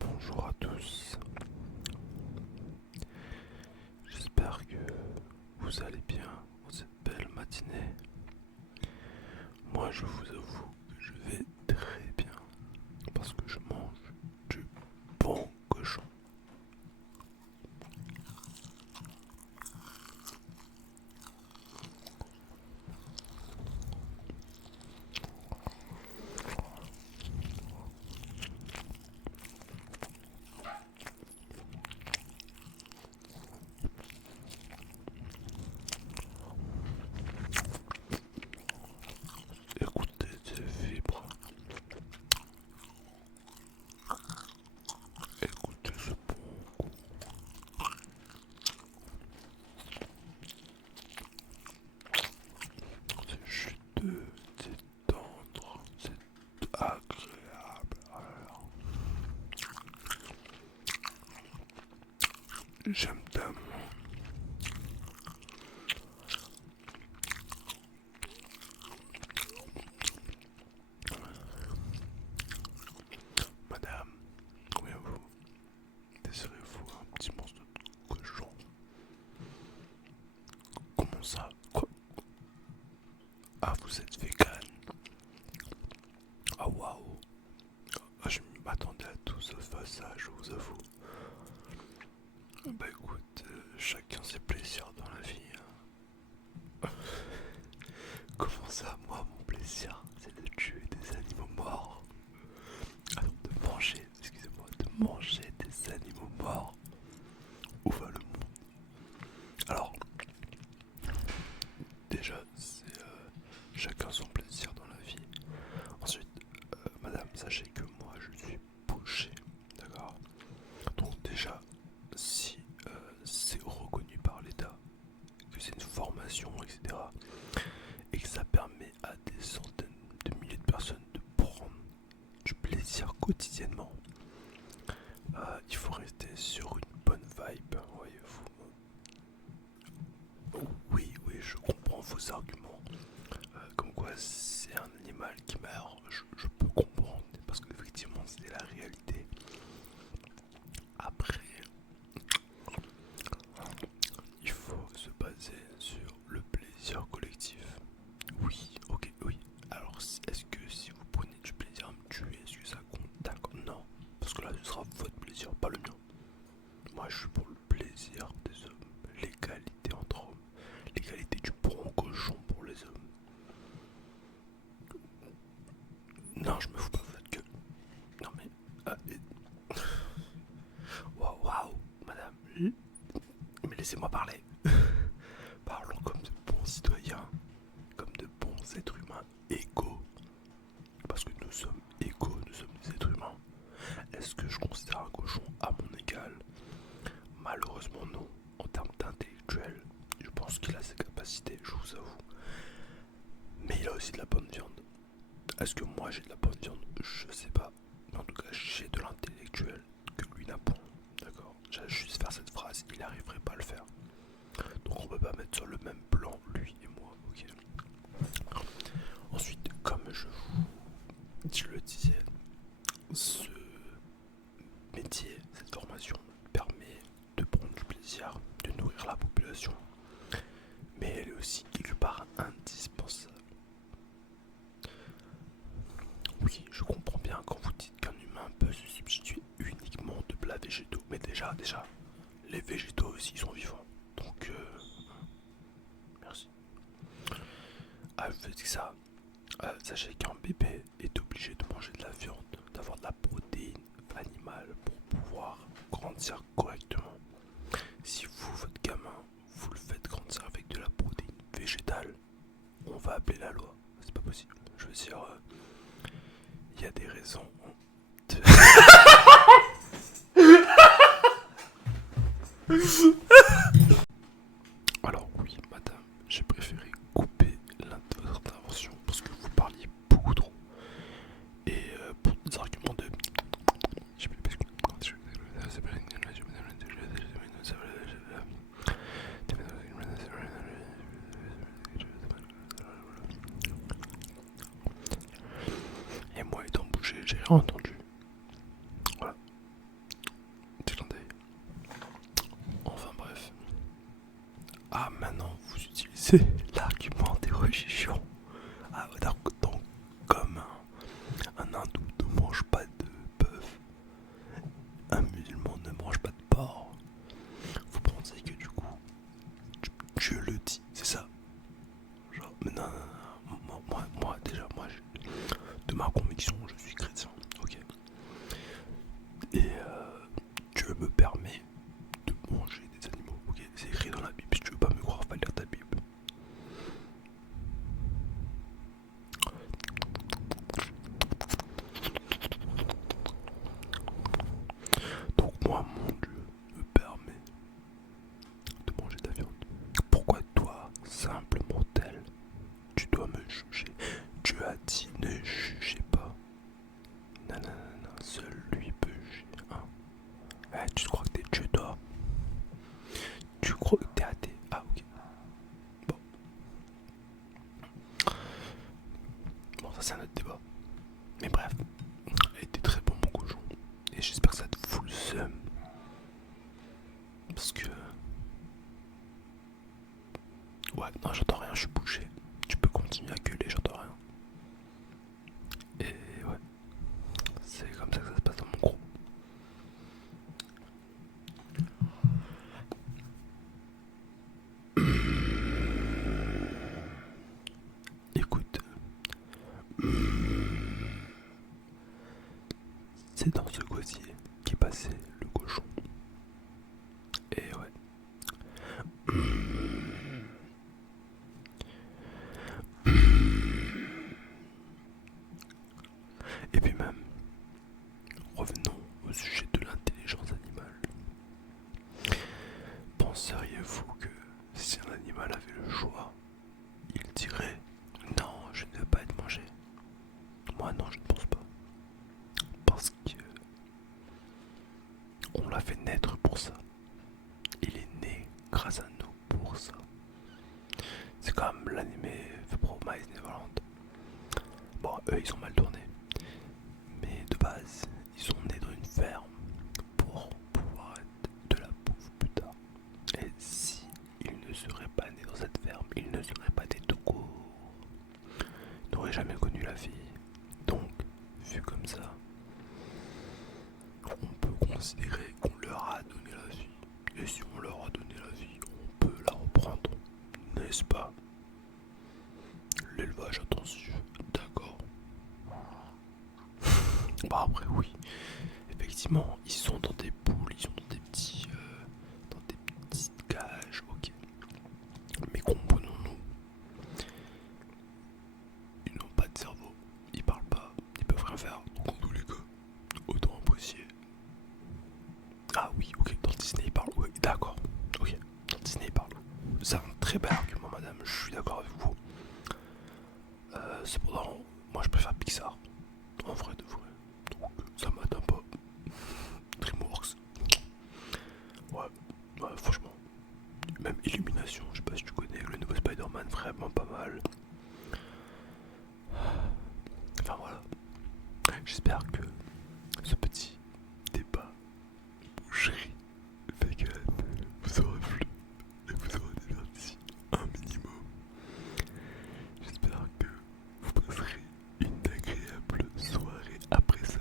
Bonjour à tous, j'espère que vous allez bien en cette belle matinée. Moi je vous avoue que je vais très bien parce que je mange du bon cochon. Écoutez ces fibres, écoutez ce bon goût, c'est juteux, c'est tendre, c'est agréable. Alors, j'aime tellement. Madame, combien vous désirez-vous un petit morceau de cochon? Comment ça? Quoi? Ah, vous êtes vegan? Ah, waouh! Ah, je m'attendais à tout sauf à ça, je vous avoue. Bah écoute, chacun ses plaisirs dans la vie, hein. Comment ça, moi, mon plaisir, c'est de tuer des animaux morts? Ah non, de manger, excusez-moi, de manger des animaux morts. Où va le monde? Alors, déjà, c'est chacun son plaisir dans la vie. Ensuite, madame, sachez que moi, je suis boucher, d'accord? Donc déjà, si c'est reconnu par l'État, que c'est une formation, etc., et que ça permet à des centaines de milliers de personnes de prendre du plaisir quotidiennement, il faut rester sur une bonne vibe, voyez-vous. Oui, oui, je comprends vos arguments. Comme quoi c'est un animal qui meurt, je peux comprendre, parce qu'effectivement c'est la réalité. Après, il faut se baser sur le plaisir collectif. Oui, ok, oui. Alors, est-ce que si vous prenez du plaisir à me tuer, est-ce que ça compte? D'accord, non. Parce que là, ce sera votre plaisir, pas le mien. Moi, je suis pour le plaisir des hommes, l'égalité entre hommes, l'égalité du bon cochon pour les hommes. Non, je me fous pas de votre gueule. Non, mais. Waouh, waouh, madame. Mais laissez-moi parler. Parlons comme de bons citoyens, comme de bons êtres humains égaux. Parce que nous sommes égaux, nous sommes des êtres humains. Est-ce que je considère un cochon à mon égal? Malheureusement non. En termes d'intellectuel, je pense qu'il a ses capacités, je vous avoue. Mais il a aussi de la bonne viande. Est-ce que moi j'ai de la bonne viande? Je sais pas. Mais en tout cas, j'ai de l'intellectuel que lui n'a point. D'accord? J'allais juste faire cette phrase, il n'arriverait pas à le faire. Donc on peut pas mettre sur le même plan lui et moi, ok? Ensuite, comme je le disais, ce métier, cette formation permet de prendre du plaisir, de nourrir la population, mais elle est aussi quelque part indispensable. Oui, je comprends bien quand vous dites qu'un humain peut se substituer uniquement de plats végétaux, mais déjà, les végétaux aussi sont vivants, donc merci. Ah, vous faites ça. Sachez qu'un bébé est obligé de manger de la viande, d'avoir de la protéine animale pour pouvoir grandir correctement. Si vous, votre gamin, vous le faites grandir avec de la protéine végétale, on va appeler la loi. C'est pas possible. Je veux dire, il y a des raisons. Alors oui, madame, j'ai préféré couper votre intervention parce que vous parliez beaucoup trop. Et pour des arguments de... Et moi étant j'ai rien entendu. Voilà. Petit clin d'œil. Enfin bref. Ah, maintenant vous utilisez l'argument des religions. Ah, donc comme un hindou ne mange pas de bœuf, un musulman ne mange pas de porc, vous pensez que du coup, Dieu le dit, c'est ça? Genre, mais non, moi, déjà, de ma conviction, je suis chrétien, ok? Et Dieu me permet de manger des animaux, ok? C'est écrit dans la Bible, si tu veux pas me croire, va lire ta Bible. Donc moi, mon Dieu me permet de manger de la viande. Pourquoi toi, simple mortel, tu dois me juger? Dieu a dit ne jugez pas. Non, non, non, non, seul lui peut juger. Hein? Tu crois que t'es Dieu, toi? Tu crois que t'es athée? Ah, ok. Bon. Bon, ça c'est un autre débat. Mais bref, elle était très bon mon cochon. Et j'espère que ça te fout le seum. Parce que... Ouais, non, j'entends rien, je suis bouché. Tu peux continuer à gueuler, j'entends rien. Et ouais, c'est comme ça que ça se passe dans mon groupe. Écoute, c'est dans ce gosier qui passait le cochon. Et ouais. Et puis même, revenons au sujet de l'intelligence animale. Penseriez-vous que si un animal avait le choix, il dirait non, je ne veux pas être mangé? Moi non, je ne pense pas. Parce que on l'a fait naître pour ça. Il est né grâce à nous pour ça. C'est comme l'animé The Promised Neverland. Bon, eux ils sont mal tournés. Mais de base, ils sont nés dans une ferme pour pouvoir être de la bouffe plus tard. Et si ils ne seraient pas nés dans cette ferme, ils ne seraient pas nés tout court. Ils n'auraient jamais connu la vie. Donc, vu comme ça, on peut considérer qu'on leur a donné la vie. Et si on leur a donné la vie, on peut la reprendre, n'est-ce pas? L'élevage intensif, d'accord. Bah après oui, effectivement, ils sont dans des poules, ils sont dans des petites cages, ok. Mais comprenons-nous, ils n'ont pas de cerveau, ils parlent pas, ils peuvent rien faire. Donc en tous les cas, autant apprécier. Ah oui, ok, dans Disney ils parlent, oui, d'accord, ok, dans Disney ils parlent. C'est un très bel argument, madame, je suis d'accord avec vous. Cependant, moi je préfère Pixar, en vrai de vrai. Donc ça m'atteint pas. DreamWorks. Ouais, franchement. Même Illumination, je sais pas si tu connais, le nouveau Spider-Man, vraiment pas mal. Enfin voilà. J'espère que ce petit débat boucherie vegan vous aura plu et vous aura diverti un minimum. J'espère que vous passerez une agréable soirée après ça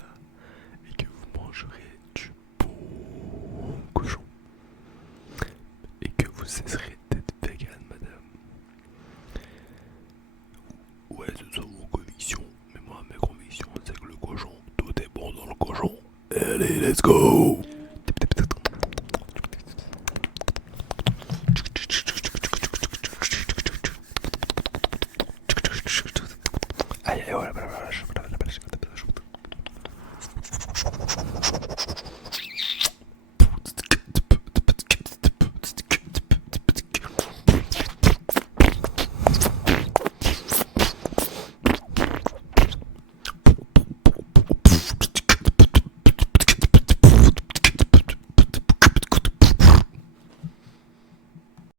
et que vous mangerez du bon cochon et que vous cesserez d'être vegan, madame. Ouais, ce sont vos convictions, mais moi mes convictions c'est que le cochon, tout est bon dans le cochon. Allez, let's go! Aïe, voilà, voilà.